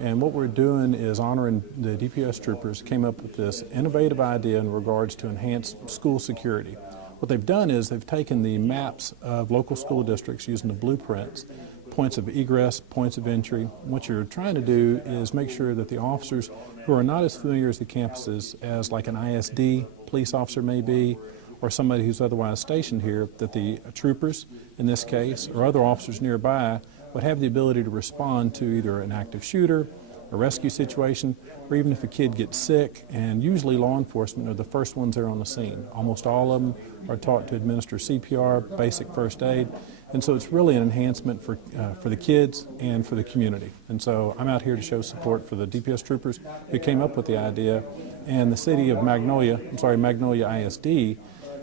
And what we're doing is honoring the DPS troopers came up with this innovative idea in regards to enhance school security. What they've done is they've taken the maps of local school districts using the blueprints, points of egress, points of entry. What you're trying to do is make sure that the officers who are not as familiar as the campuses as like an ISD police officer may be, or somebody who's otherwise stationed here, that the troopers in this case or other officers nearby would have the ability to respond to either an active shooter, a rescue situation, or even if a kid gets sick. And usually law enforcement are the first ones there on the scene. Almost all of them are taught to administer CPR, basic first aid, and so it's really an enhancement for the kids and for the community. And so I'm out here to show support for the DPS troopers who came up with the idea, and the city of Magnolia ISD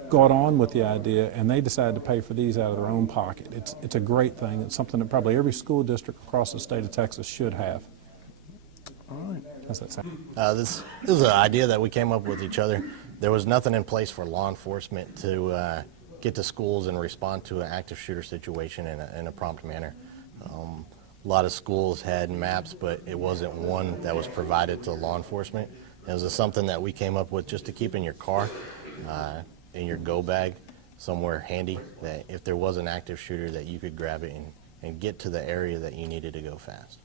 got on with the idea, and they decided to pay for these out of their own pocket. It's a great thing. It's something that probably every school district across the state of Texas should have. All right. How's that sound? This is an idea that we came up with each other. There was nothing in place for law enforcement to get to schools and respond to an active shooter situation in a prompt manner. A lot of schools had maps, but it wasn't one that was provided to law enforcement. It was something that we came up with just to keep in your car, in your go bag, somewhere handy, that if there was an active shooter that you could grab it and get to the area that you needed to go fast.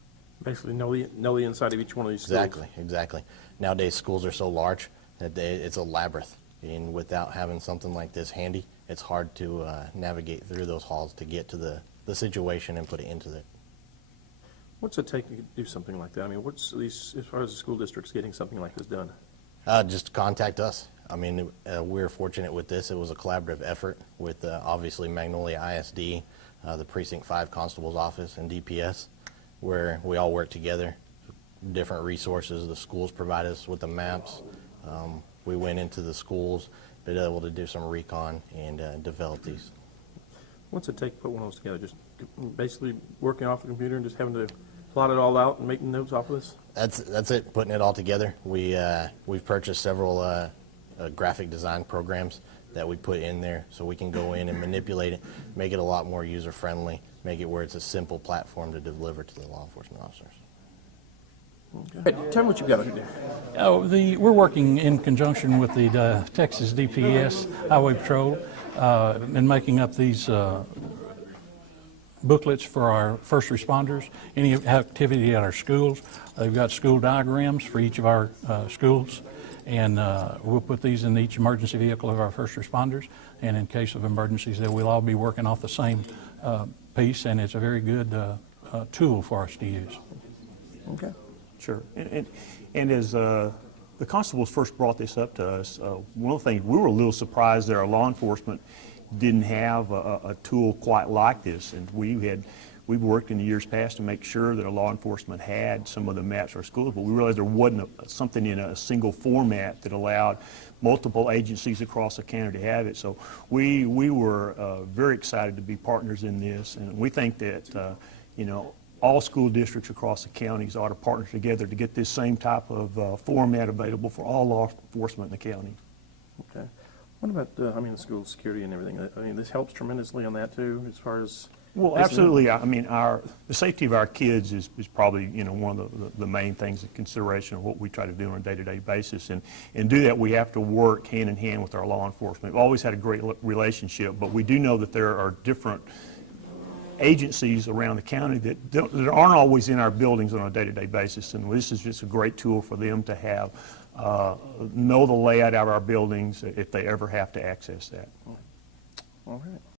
Basically, know the inside of each one of these schools. Exactly. Nowadays, schools are so large that it's a labyrinth, and without having something like this handy, it's hard to navigate through those halls to get to the situation and put it into it. What's it take to do something like that? I mean, what's these, as far as the school districts getting something like this done? Just contact us. I mean, we're fortunate with this. It was a collaborative effort with obviously Magnolia ISD, the Precinct 5 Constable's Office, and DPS, where we all work together. Different resources. The schools provide us with the maps. We went into the schools, been able to do some recon and develop these. What's it take to put one of those together? Just basically working off the computer and just having to plot it all out and making notes off of this? That's it, putting it all together. We've purchased several graphic design programs that we put in there so we can go in and manipulate it, make it a lot more user-friendly, make it where it's a simple platform to deliver to the law enforcement officers. Okay. Tell me what you've got to do. We're working in conjunction with the Texas DPS Highway Patrol in making up these booklets for our first responders, any activity at our schools. They've got school diagrams for each of our schools, and we'll put these in each emergency vehicle of our first responders, and in case of emergencies, they will all be working off the same piece, and it's a very good tool for us to use. Okay. Sure. And as the constables first brought this up to us, one of the things, we were a little surprised that our law enforcement didn't have a tool quite like this. And we've worked in the years past to make sure that our law enforcement had some of the maps for our schools, but we realized there wasn't something in a single format that allowed multiple agencies across the county to have it. So we were very excited to be partners in this, and we think that all school districts across the counties ought to partner together to get this same type of format available for all law enforcement in the county. Okay. What about the school security and everything? I mean, this helps tremendously on that too, as far as. Well, absolutely. I mean, the safety of our kids is probably one of the main things in consideration of what we try to do on a day-to-day basis, and do that we have to work hand in hand with our law enforcement. We've always had a great relationship, but we do know that there are different agencies around the county that aren't always in our buildings on a day-to-day basis, and this is just a great tool for them to have, know the layout of our buildings if they ever have to access that. All right.